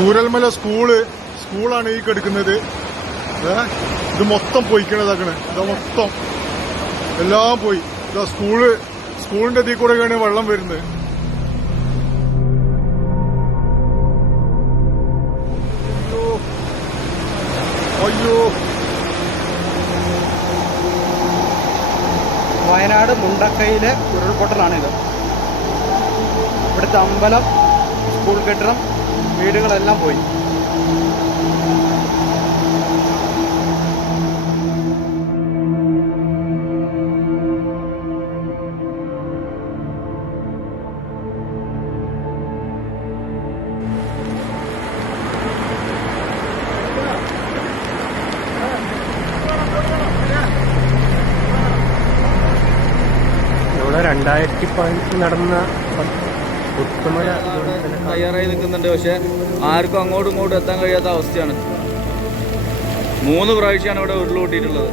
ചൂരൽമല സ്കൂളാണ് ഈ കിടക്കുന്നത്. ഇത് മൊത്തം പോയിക്കണതാക്കണേ. ഇതാ മൊത്തം എല്ലാം പോയി. ഇതാ സ്കൂളിന്റെ ഇതിൽ കൂടെയാണ് വെള്ളം വരുന്നത്. അയ്യോ വയനാട് മുണ്ടക്കയിലെ ഉരുൾപൊട്ടലാണിത്. ഇവിടുത്തെ അമ്പലം, സ്കൂൾ കെട്ടിടം, വീടുകളെല്ലാം പോയി. ഇവിടെ 2015 നടന്ന പുത്തുമല തയ്യാറായി നിൽക്കുന്നുണ്ട്. പക്ഷെ ആർക്കും അങ്ങോട്ടും ഇങ്ങോട്ടും എത്താൻ കഴിയാത്ത അവസ്ഥയാണ്. 3 പ്രാവശ്യമാണ് ഇവിടെ ഉരുൾപൊട്ടിയിട്ടുള്ളത്.